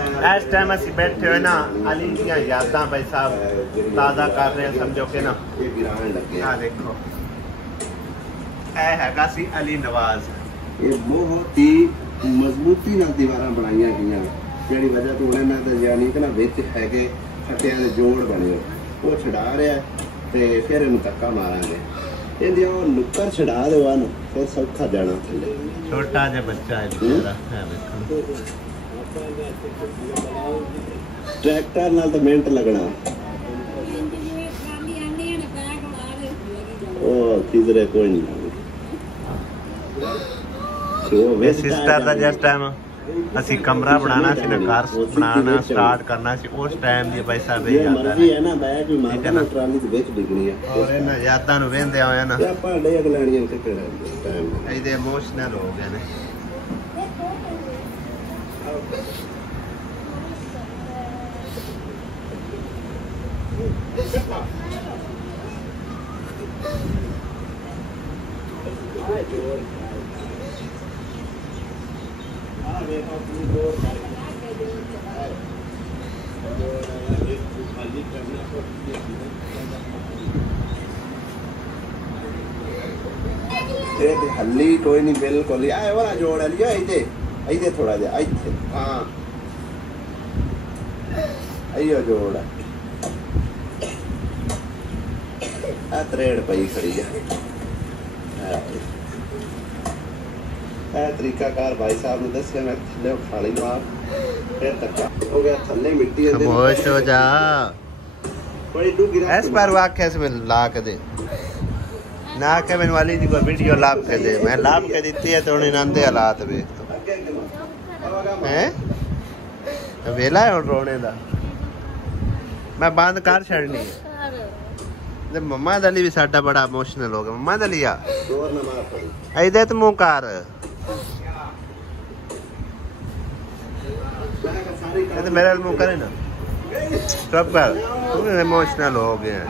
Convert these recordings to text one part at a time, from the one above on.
इस टाइम असं बैठे हुए ना अली दियां यादां भाई साहब ताज़ा कर रहे हैं समझो कि ना। हाँ देखो ऐ हैगा सी अली नवाज। ये बहुत ही मजबूती नाल दीवारां बनाईयां गईयां जिहड़ी वजह तो उन्हें ना यानी कि ना विच हैगे खट्टियां दे जोड़ बने वो छड़ा रहा ते फिर इहनूं धक्का मारांगे इहदी ओह नुक्कर छड़ा देवा ना फिर सौखा जाना थल्ले। छोटा जिहा बच्चा है बेचारा है देखो। ट्रैक्टर नाल तो मिनट लगना ओ किधरे कोई नहीं। सिस्टर का जिस टाइम असी कमरा बनाना सी ना घर बनाना स्टार्ट करना सी उस टाइम दी भाई साहब मर्जी है ना बैग भी मार के ट्राली दे विच डिगनी है और इन यादां नु वेंदे होया ना भांडे अगलाणियां उसे केड़ा टाइम इहदे इमोशनल हो गए ने। हल्ली कोई नहीं बिल्कुल आए वाला जोड़ लिया इधे इधे थोड़ा जा इथे हां आइयो जोड़ आ त्रेड़ पई खड़ी है तरीका कार भाई साहब ने दसिया मैं थल्ले खाली मार फिर तक हो गया थल्ले मिट्टी है खामोश हो जा बड़ी डू गिरा इस पर वाक्य से ला के दे ना के मैंने वाली जी को वीडियो लाभ के दे मैं लाभ के दी है तो उन्हें नंदे हालात वे तो हैं वेला है रोने दा मैं बंद कर छड़नी है ते मम्मा दली भी साडा बड़ा इमोशनल हो गया मम्मा दलिया जोर ना मार पड़ी इधर तो मुंह कर ये तो मेरे मुंह करे ना सब कर तू इमोशनल हो गया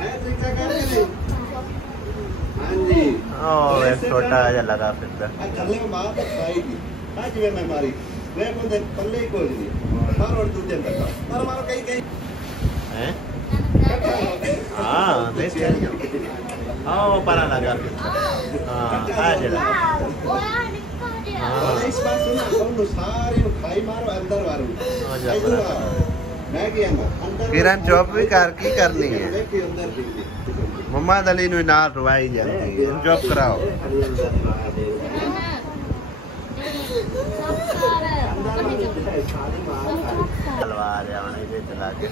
ओ एक छोटा आजा लगा फिर करले में बात खाएगी आज वे मैं मारी मैं को दे पल्ले ही कोई नहीं मार और दूजे तक मार मारो कहीं कहीं हैं हां देख लिया आओ परा लगा हां आ जरा हां इस बात सुना कौन सारे खाई मारो अंदर मारो मैं के अंदर किरण जॉब भी कर की करनी है मम्मा दली नु ना रवाई जाती है जॉब कराओ तलवार आने दे चला के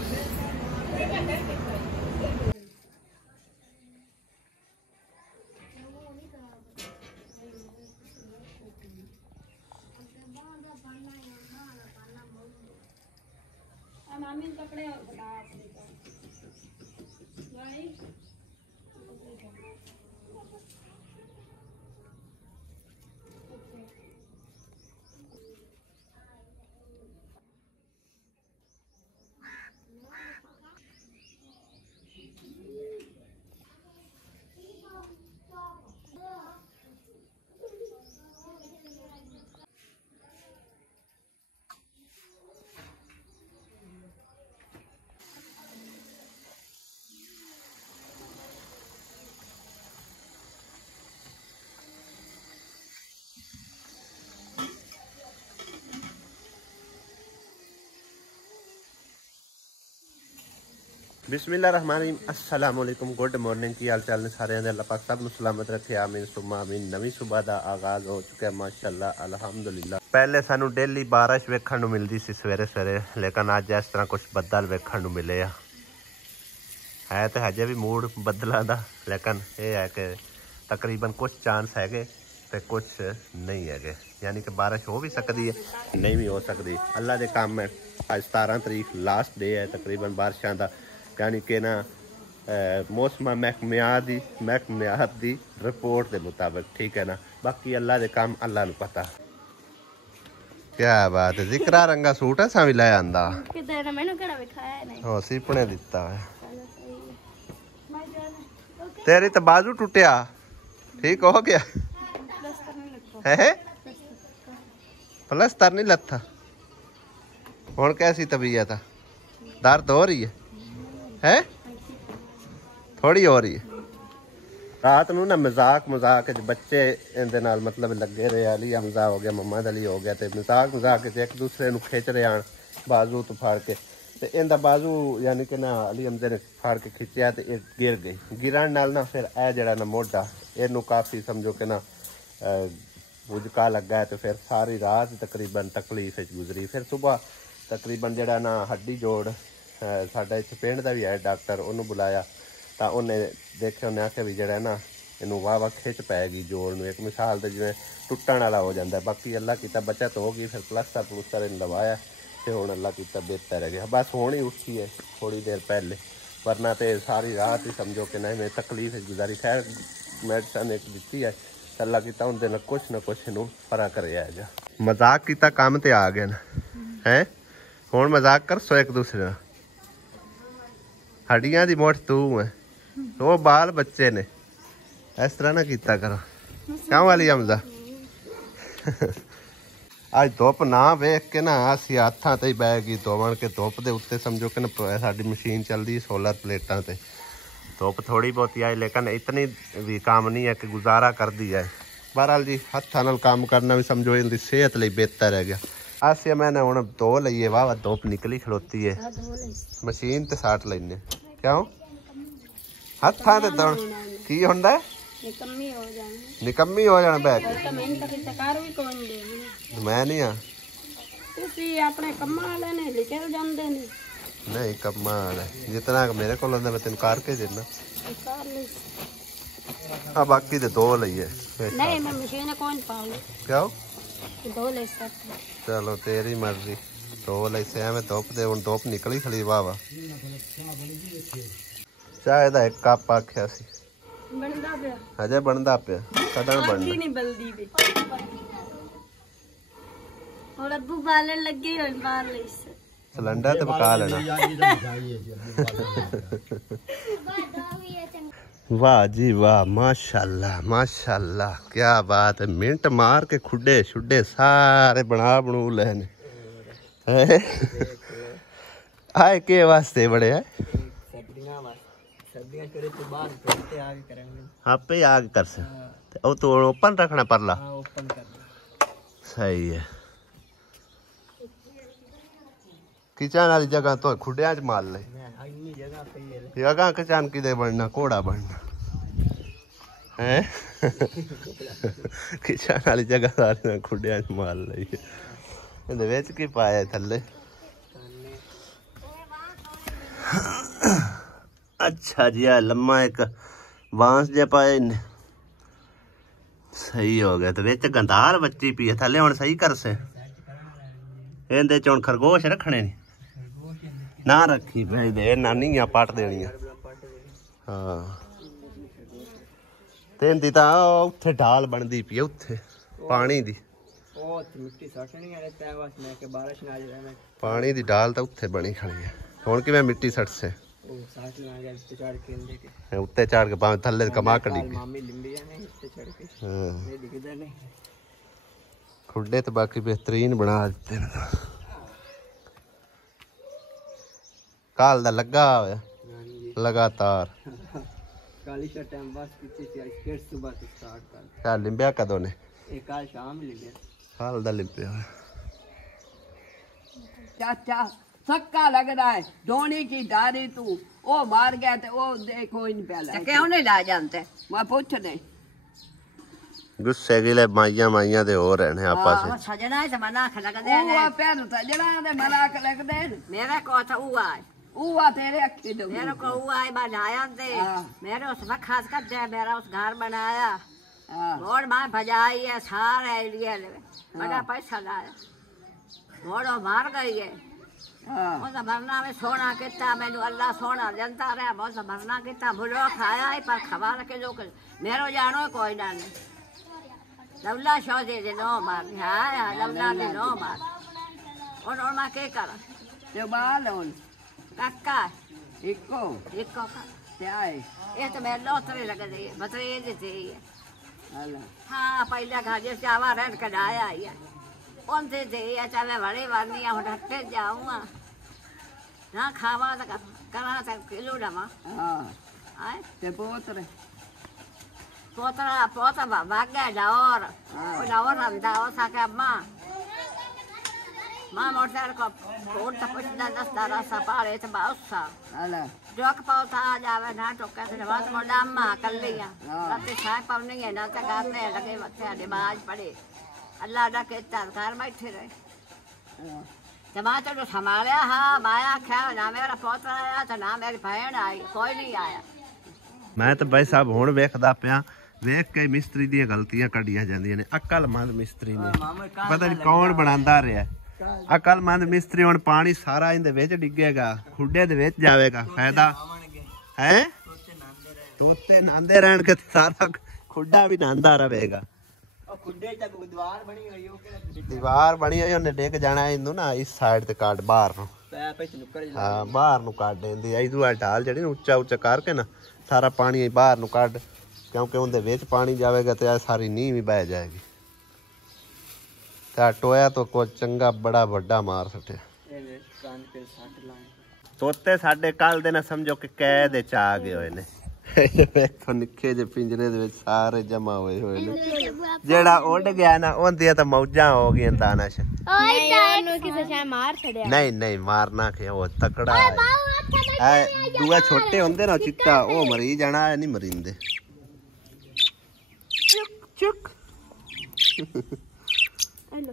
मामी कपड़े और बता अपने को भाई बिस्मिल्लाहिर्रहमानिर्रहीम अस्सलाम वालेकुम गुड मॉर्निंग की हाल चाल ने सारे अल्लाह पाक सब नु सलामत रखे आमीन सुम्मा आमीन। नवी सुबह का आगाज हो चुका है माशाअल्लाह अल्हम्दुलिल्लाह। पहले सानू डेली बारिश वेखण नु मिलदी सी सवेरे सवेरे लेकिन अज इस तरह कुछ बदल वेखण नु मिले है तो हजे भी मूड बदलों का लेकिन ये है कि तकरीबन कुछ चांस है तो कुछ नहीं है यानी कि बारिश हो भी सकती है नहीं भी हो सकती अल्लाह के काम है। अज 17 तारीख लास्ट डे है तकरीबन बारिशों का यानी कि ना मौसम महकमियात की रिपोर्ट के मुताबिक ठीक है ना। बाकी अल्लाह के काम अल्लाह नू पता। क्या बात है जिक्रा रंगा सूट है सावी लाया आंदा हो सीपने दिता है तेरी तो बाजू टूटिया ठीक हो गया है प्लस्तर नहीं लथा हुण कैसी तबीयत है? दर्द हो रही है? थोड़ी हो रही है। रात नूं ना मजाक बच्चे इहदे नाल मतलब लगे रहे, अली हमजा हो गया, मम्मा दा अली हो गया, ते मजाक एक दूसरे नूं खिच रहे आन बाजू तो फाड़ के, ते इहदा बाजू यानी कि ना अली हमजे ने फाड़ के खिंचिया ते इह गिर गई। गिरन नाल ना फिर ए जिहड़ा ना मोढा इहनूं काफ़ी समझो कि ना बुझका लगा है, तो फिर सारी रात तकरीबन तकलीफ गुजरी। फिर सुबह तकरीबन जिहड़ा ना हड्डी जोड़ साडा इत्थे पिंड दा भी है डॉक्टर, उन्होंने बुलाया तो उन्हें देखिया, उन्हें आख्या भी जिहड़ा ना इनू वाह खिच पैगी जोड़ नूं, एक मिसाल तो जिवें टुटण वाला हो जाता। बाकी अल्लाह कीता बचत हो गई, फिर प्लस्तर इन लवाया तो हुण अल्लाह कीता बेहतर है गया। बस हुण ही उठी है थोड़ी देर पहले, वरना तो सारी रात ही समझो कि नहीं मैं तकलीफ गुजारी। खैर मेडिसन एक दी है, अल्लाह कीता उनके ना कुछ इनू परा करे जा। मजाक कीता काम ते आ गए ना है, हुण मजाक कर सो एक दूसरे नाल। हड्डियां दी मुठ तू है, वो बाल बच्चे ने, इस तरह ना कीता करो। क्यों वाली हमजा अज धुप ना वेख के ना असी हाथां ते बह गई धोवन के धुप दे उत्ते समझो कि ना साडी मशीन चलदी सोलर प्लेटां ते। धुप थोड़ी बहुत आई लेकिन इतनी भी काम नहीं है कि गुजारा कर दी जाए। बहरहाल जी हत्थां नाल काम करना भी समझो इनकी सेहत लई बेहतर है गया। अस मैंने हुण धो लईए, वाह धुप निकली खड़ोती है, मशीन ते साट लैने। क्यों हत्थां ते दौड़ की हुंदा है? निकम्मी हो जाना बैग। मैं नहीं हाँ नहीं कम्मा जितना मेरे को मैं तेन करके देना। हाँ बाकी तो धो लईए। क्यों चलो तेरी मर्जी, धो लई से मैं धुप दे हुण धुप निकली खड़ी वाह वाह। चाय दा एक कप आख्या सी हजे बनदा पिया, कदन बनना और अब्बू बालन लगे और मार ले सिलेंडर ते पका लेना। वाह जी वाह, माशाल्लाह माशाल्लाह, क्या बात है। मिनट मार के खुडे शुडे सारे बनू लेने आए के वास्ते बड़े है आपे आग कर से तो ओपन रखना परला। सही है। किचन वाली जगह तो खुडिया च मार ले, जगह किचन कि बनना घोड़ा बनना है किचन वाली जगह सारी खुडिया च मार ली। ये की पाया थले? अच्छा जी आ लम्मा एक बांस जे पाए इन्हें, सही हो गया। तो विच गंदार बच्ची पी थले हुण सही कर से इहदे च हुण खरगोश रखने नी ना रखी भेज दे, नानियां पट देनियां। हाँ ते इंदी तां उत्थे ढाल बनदी पई उत्थे पानी दी, पानी दी ढाल तो उत्थे बनी खड़ी है। हुण किवें मिट्टी सट से उत्ते चढ़ के भावें थले कमा कड़ी खुडे तो बाकी बेहतरीन बना दिते ने। काल दा लगा होया लगातार लिंबिया कदों ने? काल दा लिंबिया चाचा सक्का लग रहा है, धोनी की दारी तू ओ मार गया तो वो देखो इन पहले क्यों नहीं ला जानते मैं पूछ दे। गुस्से गिले माइया माइया दे हो रहे हैं आपस में। सजना है मनाख लग दे वो पैर सजना दे मनाख लग दे मेरे को था उवा तेरे अक्की दो मेरे को उवा है बनाया दे मेरे उस खास कर दे मेरा उस घर बनाया और मां भजाई है सारे एरिया बड़ा पैसा लाया घोड़ो मार गई है। मुझे मरना में सोना किता मैनू अल्लाह सोना जनता रहा मुझे मरना किता बुलो खाया है पर खबा रखे जो मेरो जानो कोई ना नहीं लवला शौजे दे नो मार हाँ लवला दे नो मार और मां के कर जो बाल उन काका इको का क्या है ये तो मैं लोतरे लग रही है बतरे देते ही है। हाँ पहले घाजे चावा रह कर आया है ਉਹਦੇ ਦੇ ਆ ਚਾਵੇ ਵੜੇ ਵਾਨੀ ਆ ਹੁਣ ਹੱਟੇ ਜਾਊਂਗਾ ਨਾ ਖਾਵਾ ਤਾਂ ਕਰਾਂ ਤਾਂ ਕਿਲੋ ਲਵਾਂ ਆਏ ਤੇ ਪੋਤਾ ਵਾਗਾ ਡਾਵਰ ਉਹ ਡਾਵਰ ਰੰਦਾ ਉਹ ਸਾਕੇ ਅੰਮਾ ਮਾਂ ਮੋਟਰ ਕੋ ਕੋਟ ਪੁੱਛਦਾ ਦਸਤਾਰਾ ਸਪਾਰੇ ਤੇ ਬਾਉਸਾ ਜੋਕ ਪੌਤਾ ਆ ਜਾਵੇ ਨਾ ਟੋਕੇ ਤੇ ਬਾਤ ਮੋਡਾ ਅੰਮਾ ਕੱਲੀਆਂ ਰਾਤੇ ਸਾਇ ਪਾਉਣੀ ਹੈ ਨਾ ਤਾਂ ਗਾਤੇ ਲਗੇ ਮੱਥੇ ਦੇ ਬਾਜ ਪੜੇ ਅੱਲਾ ਦਾ ਕੀਤਾ ਘਰ ਬੈਠੇ ਰਹੇ ਤੇ ਮੈਂ ਤੈਨੂੰ ਸੰਭਾਲਿਆ ਹਾਂ ਮਾਇਆ ਆਖਿਆ ਨਾ ਮੇਰਾ ਪੋਤਾ ਆਇਆ ਤੇ ਨਾ ਮੇਰੀ ਭੈਣ ਆਈ ਕੋਈ ਨਹੀਂ ਆਇਆ ਮੈਂ ਤਾਂ ਬਾਈ ਸਾਹਿਬ ਹੁਣ ਵੇਖਦਾ ਪਿਆ ਵੇਖ ਕੇ ਮਿਸਤਰੀ ਦੀਆਂ ਗਲਤੀਆਂ ਕੱਢੀਆਂ ਜਾਂਦੀਆਂ ਨੇ ਅਕਲਮੰਦ ਮਿਸਤਰੀ ਨੇ ਪਤਾ ਨਹੀਂ ਕੌਣ ਬਣਾਉਂਦਾ ਰਿਹਾ ਅਕਲਮੰਦ ਮਿਸਤਰੀ ਹੁਣ ਪਾਣੀ ਸਾਰਾ ਇਹਦੇ ਵਿੱਚ ਡਿੱਗੇਗਾ ਖੁੱਡੇ ਦੇ ਵਿੱਚ ਜਾਵੇਗਾ ਫਾਇਦਾ ਹੈ ਤੋਤੇ ਨਾਂਦੇ ਰਹਿਣ ਕੇ ਸਾਰਾ ਖੁੱਡਾ ਵੀ ਨਾਂਦਾ ਰਹੇਗਾ ਦੀਵਾਰ ਬਣੀ ਹੋਈ ਉਹਨੇ ਡਿੱਗ ਜਾਣਾ ਇਹਨੂੰ ਨਾ ਇਸ ਸਾਈਡ ਤੇ ਕੱਢ ਬਾਹਰ ਨੂੰ ਹਾਂ ਬਾਹਰ ਨੂੰ ਕੱਢ ਦਿੰਦੀ ਇਦੋਂ ਢਾਲ ਜਿਹੜੀ ਉੱਚਾ ਉੱਚਾ ਕਰਕੇ ਨਾ ਸਾਰਾ ਪਾਣੀ ਬਾਹਰ ਨੂੰ ਕੱਢ ਕਿਉਂਕਿ ਉਹਦੇ ਵਿੱਚ ਪਾਣੀ ਜਾਵੇਗਾ ਤੇ ਇਹ ਸਾਰੀ ਨੀਂਹ ਵੀ ਬਹਿ ਜਾਏਗੀ ਤੇ ਟੋਇਆ ਤੋਂ ਕੁਝ ਚੰਗਾ ਬੜਾ ਵੱਡਾ ਮਾਰ ਸੱਟਿਆ ਤੋਤੇ ਸਾਡੇ ਕੱਲ ਦੇ ਨਾ ਸਮਝੋ ਕਿ ਕੈਦ ਚ ਆ ਗਏ ਹੋਏ ਨੇ ਵੇਖੋ ਨਿੱਕੇ ਜਿਹੇ ਪਿੰਜਰੇ ਦੇ ਵਿੱਚ ਸਾਰੇ ਜਮਾ ਹੋਏ ਹੋਏ ਨੇ ਜਿਹੜਾ ਉੱਡ ਗਿਆ ਨਾ ਉਹਦੀਆਂ ਤਾਂ ਮੌਜਾਂ ਹੋ ਗਈਆਂ ਦਾਨਸ਼ ਨਹੀਂ ਨਹੀਂ ਮਾਰਨਾ ਕਿ ਉਹ ਤਕੜਾ ਹੈ ਦੂਆ ਛੋਟੇ ਹੁੰਦੇ ਨਾ ਚਿੱਟਾ ਉਹ ਮਰੀ ਜਾਣਾ ਨਹੀਂ ਮਰਿੰਦੇ ਚੁੱਕ हेलो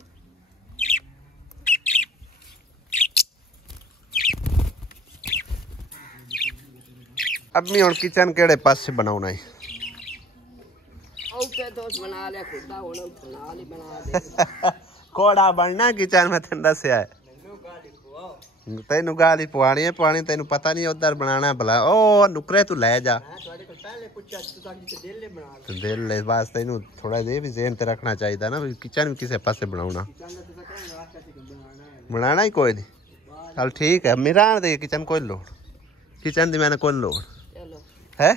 अम्मी हुण किचन केड़े पासे बनाउणा है ओके दोस्त बना ले खुदा हुण बना ले बना दे कोड़ा बनना किचन में तैनूं दस्सिया है तेनू गाली पवानी है पानी तेनू पता नहीं उधर बनाना भला ओ नुकरे तू ले जा दिल बस तेनू थोड़ा जे भी ज़हन ते रखना चाहिए ना किचन भी किसी पासे बनाना बनाना ही कोई नहीं चल ठीक है मेरा दे किचन कोई लोड़ किचन दी मैंने कोई लोड़ है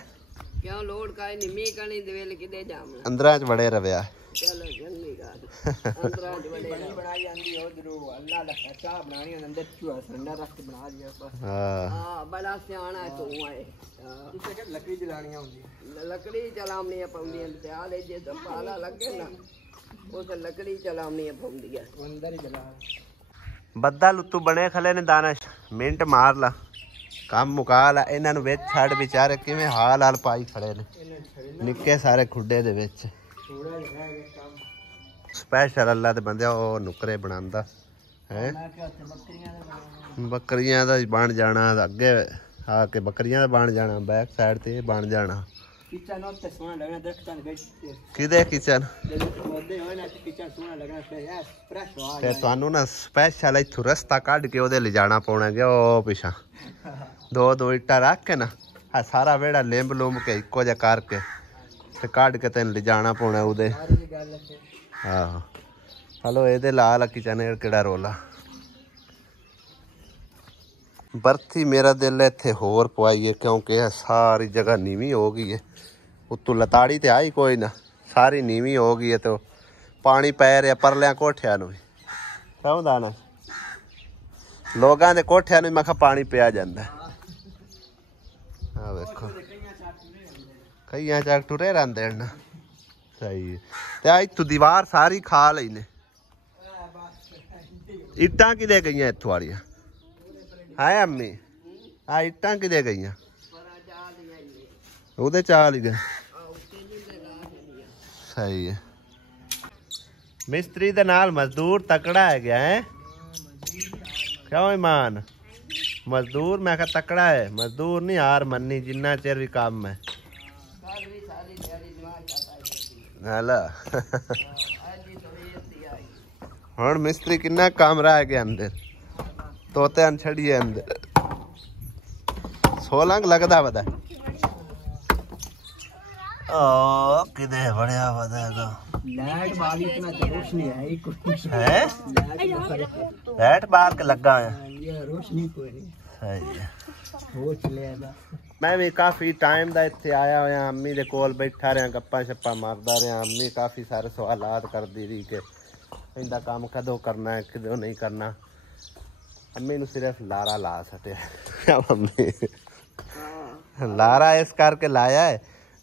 क्यों लोड़ का नहीं मी कनी दे वेले किदे जाम अंदरा च बड़े रवया चलो जल्दी कर अंदरा च बड़े बनाई आंदी उधरो अल्लाह दा खचा बनानी अंदर चूहा ठंडा रख के बना दिया बस हां बड़ा सियाना है तू आए इसे के लकड़ी जलानी होंदी लकड़ी जलावनी पौंदी ते आ ले जे पाला लगे ना उस लकड़ी जलावनी पौंदी है अंदर ही जला बद्दा लुत्तू बने खले ने दानश मिनट मार ला काम मुका ला इन्हां नूं विच छड़ बेचारे किवें हाल हाल पाई खड़े ने निक्के सारे खुड्डे दे विच स्पेशल अल्लाह दे बंदे ओ नुकरे बनांदा है बकरियां दा बन जाना अगे आके बकरियां दा बन जाना बैक साइड ते बन जाना किचन उत्ते सोहना लगना दरख्तां दे किदे किचन ओदे होए ना किचन सोहना लगना फ्रेश हो ते तुहानू ना स्पेशल इथों रस्ता कढ के ओदे ले जाना पौना गया ओ पिछा दो दो इट्टा रख के ना आ सारा वेड़ा लिंब लुंब के इक्को जा करके ते कढ के तेन ले जाना पौना ओदे आहो चलो एदे लाल किचन केड़ा रोला बरथी मेरा दिल इत्थे होर पवाइए क्योंकि सारी जगह नीवी हो गई है उत्तों लताड़ी ते आई कोई ना सारी नीवी हो गई है तो पानी पै रहा परलिया कोठिया भी समझदा ना लोगों के कोठिया मैं पानी पिया जाता हाँ देखो कई चक टुरे रहिंदे ना सही है इतों दीवार सारी खा ली ने इट्टां किदे गई इत्थों वालियां है अम्मी हाँ इट्टां किदे गई उहदे चाल ही गए सही है मिस्त्री दे नाल मजदूर तकड़ा है गया है क्यों ईमान मजदूर मैं कहा तकड़ा है मजदूर नहीं हार मन्नी जिन्ना चिर भी काम है हुण मिस्त्री किन्ना काम रह गया अंदर तोते अन छड़िए अंदर 16 लगदा पता ओ किदे बढ़िया बदेगा लाइट बाल इतना रोशनी है कोई है लाइट बाल के लगा है ये रोशनी कोई नहीं सही है हो चलेगा मैं भी काफ़ी टाइम दा इत्थे आया होया अम्मी दे कोल बैठा रहा गप्पा शप्पा मारदा रहा अम्मी काफ़ी सारे सवालात करदी रही कि ਇਹਦਾ ਕੰਮ ਕਦੋਂ ਕਰਨਾ ਹੈ ਕਦੋਂ ਨਹੀਂ ਕਰਨਾ। ਅੰਮੀ ਨੂੰ ਸਿਰਫ ਲਾਰਾ ਲਾ ਸਟਿਆ ਮੰਮੀ ਲਾਰਾ ਇਸ ਕਰਕੇ ਲਾਇਆ ਹੈ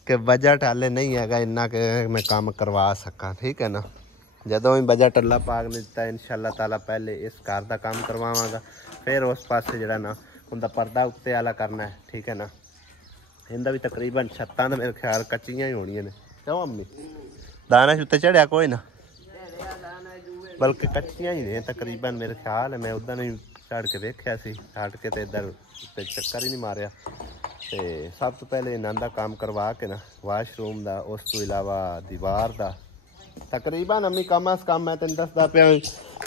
ਕਿ ਬਜਟ ਹਾਲੇ ਨਹੀਂ ਹੈਗਾ ਇੰਨਾ ਕਿ ਮੈਂ ਕੰਮ ਕਰਵਾ ਸਕਾਂ। ਠੀਕ ਹੈ ਨਾ, ਜਦੋਂ ਵੀ ਬਜਟ ਅੱਲਾ ਪਾਕ ਨੇ ਦਿੱਤਾ ਇਨਸ਼ਾਅੱਲਾ ਤਾਲਾ ਪਹਿਲੇ ਇਸ ਘਰ ਦਾ ਕੰਮ ਕਰਵਾਵਾਂਗਾ, ਫਿਰ ਉਸ ਪਾਸੇ ਜਿਹੜਾ ਨਾ ਉਹਦਾ ਪਰਦਾ ਉੱਤੇ ਵਾਲਾ ਕਰਨਾ ਹੈ। ਠੀਕ ਹੈ ਨਾ, ਇਹਦਾ ਵੀ ਤਕਰੀਬਨ ਛੱਤਾਂ ਦਾ ਮੇਰੇ ਖਿਆਲ ਕੱਚੀਆਂ ਹੀ ਹੋਣੀਆਂ ਨੇ। ਕਿਉਂ ਅੰਮੀ ਦਾਣਾ ਉੱਤੇ ਚੜਿਆ ਕੋਈ ਨਾ, ਬਲਕਿ ਕੱਚੀਆਂ ਹੀ ਨੇ ਤਕਰੀਬਨ ਮੇਰੇ ਖਿਆਲ ਹੈ। ਮੈਂ ਉੱਦਾਂ ਨਹੀਂ ਚੜ ਕੇ ਵੇਖਿਆ ਸੀ, ਛੱਡ ਕੇ ਤੇ ਇੱਧਰ ਉੱਤੇ ਚੱਕਰ ਹੀ ਨਹੀਂ ਮਾਰਿਆ। ਤੇ ਸਭ ਤੋਂ ਪਹਿਲੇ ਇਹਨਾਂ ਦਾ ਕੰਮ ਕਰਵਾ ਕੇ ਨਾ ਵਾਸ਼ਰੂਮ ਦਾ, ਉਸ ਤੋਂ ਇਲਾਵਾ ਦੀਵਾਰ ਦਾ ਤਕਰੀਬਨ ਅੰਮੀ ਕਮ ਅਸ ਕਮ ਮੈਂ ਤੈਨੂੰ ਦੱਸਦਾ ਪਿਆ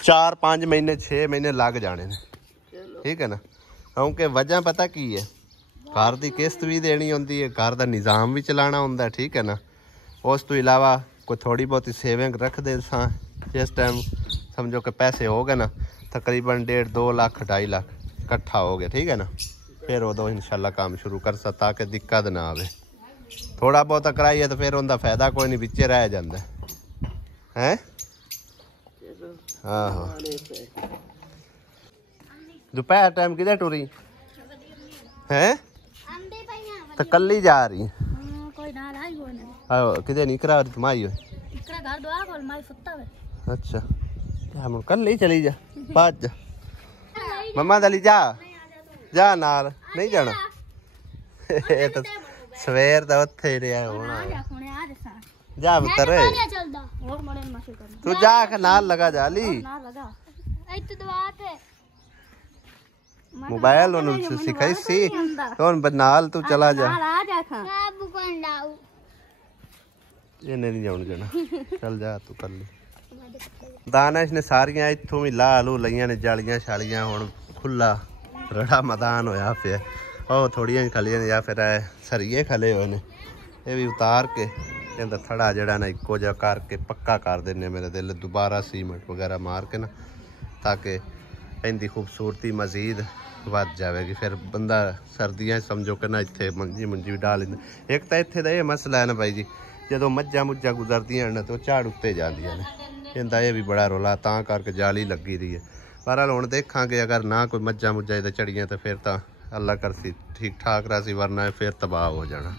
4-5 ਮਹੀਨੇ 6 ਮਹੀਨੇ ਲੱਗ ਜਾਣੇ ਨੇ। ਠੀਕ ਹੈ ਨਾ, ਕਿਉਂਕਿ ਵਜ੍ਹਾ ਪਤਾ ਕੀ ਹੈ, ਘਰ ਦੀ ਕਿਸ਼ਤ ਵੀ ਦੇਣੀ ਹੁੰਦੀ ਹੈ, ਘਰ ਦਾ ਨਿਜ਼ਾਮ ਵੀ ਚਲਾਉਣਾ ਹੁੰਦਾ। ਠੀਕ ਹੈ ਨਾ, ਉਸ ਤੋਂ ਇਲਾਵਾ ਕੋਈ ਥੋੜੀ ਬਹੁਤੀ ਸੇਵਿੰਗ ਰੱਖਦੇ ਸਾਂ। ਜਿਸ ਟਾਈਮ ਸਮਝੋ ਕਿ ਪੈਸੇ ਹੋ ਗਏ ਨਾ ਤਕਰੀਬਨ 1.5-2 ਲੱਖ 2.5 ਲੱਖ ਇਕੱਠਾ ਹੋ ਗਿਆ। ਠੀਕ ਹੈ ਨਾ, ਫਿਰ ਉਦੋਂ ਇਨਸ਼ਾਅੱਲਾ ਕੰਮ ਸ਼ੁਰੂ ਕਰ ਸਕ ਤਾਂ ਕਿ ਦਿੱਕਤ ਨਾ ਆਵੇ। ਥੋੜਾ ਬਹੁਤਾ ਕਰਾਈਏ ਤਾਂ ਫਿਰ ਉਹਦਾ ਫਾਇਦਾ ਕੋਈ ਨਹੀਂ, ਵਿੱਚੇ ਰਹਿ ਜਾਂਦਾ ਹੈ। ਆਹੋ ਦੁਪਹਿਰ ਟਾਈਮ ਕਿਧਰ ਟੁਰੀ ਹੈ ਤਾਂ ਕੱਲੀ ਜਾ ਰਹੀ ਕਿਤੇ ਨਹੀਂ ਕਰਾ ਮਾਈ ਹੋਏ। अच्छा हम कल नहीं चली जा बात जा मम्मा दली जा जा नाल नहीं जाना तो सवेर दा उत्थे ही रहा होना जा पुत्र तू जा के नाल लगा जाली मोबाइल उन्होंने सिखाई सी तो नाल तू चला जा ये नहीं जाना चल जा तू कर ले। ਦਾਨਿਸ਼ ਨੇ ਸਾਰੀਆਂ ਇੱਥੋਂ ਵੀ ਲਾਹ ਲੂ ਲਈਆਂ ਨੇ ਜਾਲੀਆਂ ਛਾਲੀਆਂ। ਹੁਣ ਖੁੱਲਾ ਰੜਾ ਮੈਦਾਨ ਹੋਇਆ ਪਿਆ। ਉਹ ਥੋੜੀਆਂ ਹੀ ਖਲੀਆਂ ਨੇ ਜਾਂ ਫਿਰ ਸਰੀਏ ਖਲੇ ਹੋਏ ਨੇ, ਇਹ ਵੀ ਉਤਾਰ ਕੇ ਇਹਦਾ ਥੜਾ ਜਿਹੜਾ ਨਾ ਇੱਕੋ ਜਿਹਾ ਕਰਕੇ ਪੱਕਾ ਕਰ ਦਿੰਦੇ ਮੇਰੇ ਦਿਲ ਦੁਬਾਰਾ ਸੀਮੈਂਟ ਵਗੈਰਾ ਮਾਰ ਕੇ ਨਾ, ਤਾਂ ਕਿ ਇਹਦੀ ਖੂਬਸੂਰਤੀ ਮਜ਼ੀਦ ਵੱਧ ਜਾਵੇਗੀ। ਫਿਰ ਬੰਦਾ ਸਰਦੀਆਂ ਸਮਝੋ ਕਿ ਨਾ ਇੱਥੇ ਮੰਜੀ ਵੀ ਡਾਲ ਲੈਂਦਾ। ਇੱਕ ਤਾਂ ਇੱਥੇ ਦਾ ਇਹ ਮਸਲਾ ਹੈ ਨਾ ਭਾਈ ਜੀ, ਜਦੋਂ ਮੱਝਾਂ ਮੁੱਝਾਂ ਗੁਜ਼ਰਦੀਆਂ ਨੇ ਤਾਂ ਉਹ ਝਾੜ ਉੱਤੇ ਜਾਂਦੀਆਂ ਨੇ, ਇਹਦਾ ਇਹ ਵੀ ਬੜਾ ਰੌਲਾ, ਤਾਂ ਕਰਕੇ ਜਾਲੀ ਲੱਗੀ ਰਹੀ ਹੈ। ਪਰ ਹੁਣ ਦੇਖਾਂਗੇ ਅਗਰ ਨਾ ਕੋਈ ਮੱਝਾਂ ਮੁੱਝਾਂ ਇਹਦੇ ਚੜੀਆਂ ਤਾਂ ਫਿਰ ਤਾਂ ਅੱਲਾ ਕਰਸੀ ਠੀਕ ਠਾਕ ਰਹਾ ਸੀ, ਵਰਨਾ ਫਿਰ ਤਬਾਹ ਹੋ ਜਾਣਾ।